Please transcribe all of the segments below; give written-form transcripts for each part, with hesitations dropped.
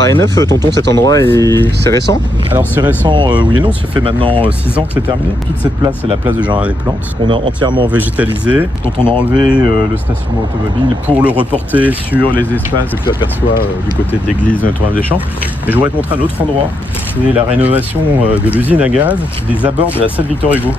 paraît neuf, tonton, cet endroit, et c'est récent? Alors c'est récent, oui et non, ça fait maintenant 6 ans que c'est terminé. Toute cette place, c'est la place du Jardin des Plantes. On a entièrement végétalisé, dont on a enlevé le stationnement automobile pour le reporter sur les espaces que tu aperçois du côté de l'église Notre-Dame-des-Champs. Et je voudrais te montrer un autre endroit, c'est la rénovation de l'usine à gaz des abords de la salle Victor Hugo.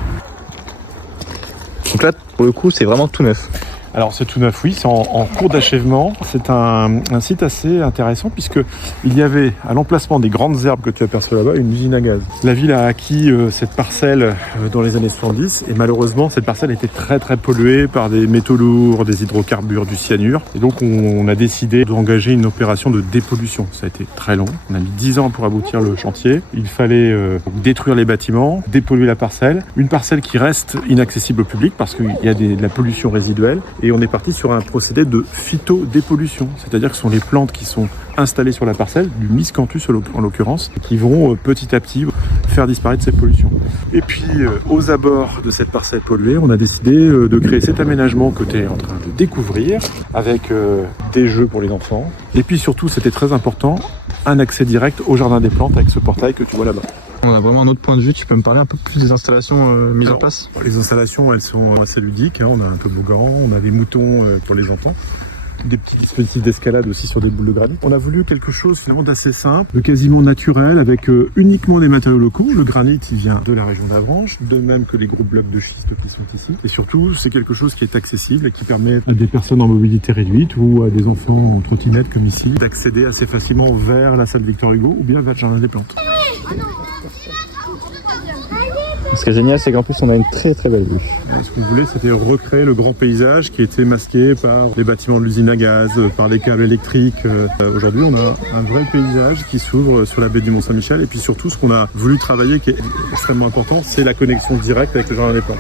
Donc là, pour le coup, c'est vraiment tout neuf. Alors c'est tout neuf, oui, c'est en cours d'achèvement. C'est un site assez intéressant puisque il y avait à l'emplacement des grandes herbes que tu aperçois là-bas une usine à gaz. La ville a acquis cette parcelle dans les années 70 et malheureusement cette parcelle était très polluée par des métaux lourds, des hydrocarbures, du cyanure. Et donc on a décidé d'engager une opération de dépollution. Ça a été très long, on a mis 10 ans pour aboutir le chantier. Il fallait détruire les bâtiments, dépolluer la parcelle. Une parcelle qui reste inaccessible au public parce qu'il y a de la pollution résiduelle. Et on est parti sur un procédé de phytodépollution, c'est-à-dire que ce sont les plantes qui sont installées sur la parcelle, du miscanthus en l'occurrence, qui vont petit à petit faire disparaître ces pollutions. Et puis aux abords de cette parcelle polluée, on a décidé de créer cet aménagement que tu es en train de découvrir, avec des jeux pour les enfants. Et puis surtout, c'était très important, un accès direct au Jardin des Plantes avec ce portail que tu vois là-bas. On a vraiment un autre point de vue, tu peux me parler un peu plus des installations mises en place? Les installations, elles sont assez ludiques, hein. On a un toboggan, on a des moutons pour les enfants, des petits dispositifs d'escalade aussi sur des boules de granit. On a voulu quelque chose finalement d'assez simple, de quasiment naturel, avec uniquement des matériaux locaux. Le granit, il vient de la région d'Avranches, de même que les gros blocs de schiste qui sont ici. Et surtout, c'est quelque chose qui est accessible et qui permet à des personnes en mobilité réduite ou à des enfants en trottinette comme ici, d'accéder assez facilement vers la salle Victor Hugo ou bien vers le Jardin des Plantes. Ce qui est génial, c'est qu'en plus, on a une très belle vue. Ce qu'on voulait, c'était recréer le grand paysage qui était masqué par les bâtiments de l'usine à gaz, par les câbles électriques. Aujourd'hui, on a un vrai paysage qui s'ouvre sur la baie du Mont-Saint-Michel. Et puis surtout, ce qu'on a voulu travailler, qui est extrêmement important, c'est la connexion directe avec le Jardin des Plantes.